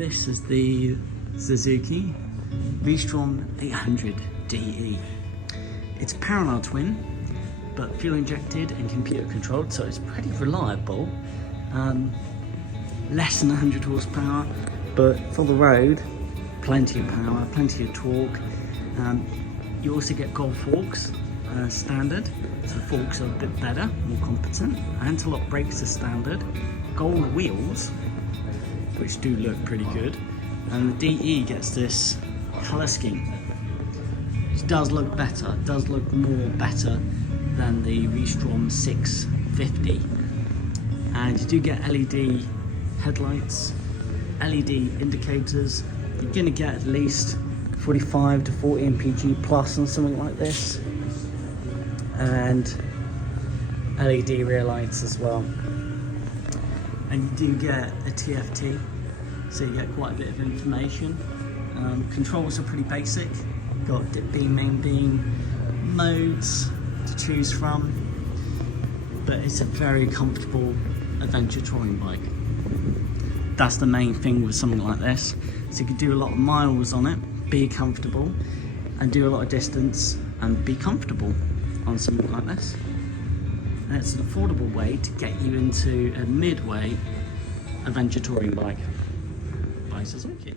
This is the Suzuki V-Strom 800DE. It's parallel twin, but fuel injected and computer controlled, so it's pretty reliable. Less than 100 horsepower, but for the road, plenty of power, plenty of torque. You also get gold forks standard, so the forks are a bit better, more competent. Anti-lock brakes are standard. Gold wheels, which do look pretty good. And the DE gets this colour scheme, which does look better, does look more better than the V-Strom 650. And you do get LED headlights, LED indicators. You're going to get at least 45 to 40 mpg plus on something like this, and LED rear lights as well. And you do get a TFT, so you get quite a bit of information. Controls are pretty basic. You've got dip beam, main beam, modes to choose from, but it's a very comfortable adventure touring bike. That's the main thing with something like this. So you can do a lot of miles on it, be comfortable, and do a lot of distance and be comfortable on something like this. And it's an affordable way to get you into a midway adventure touring bike by Suzuki.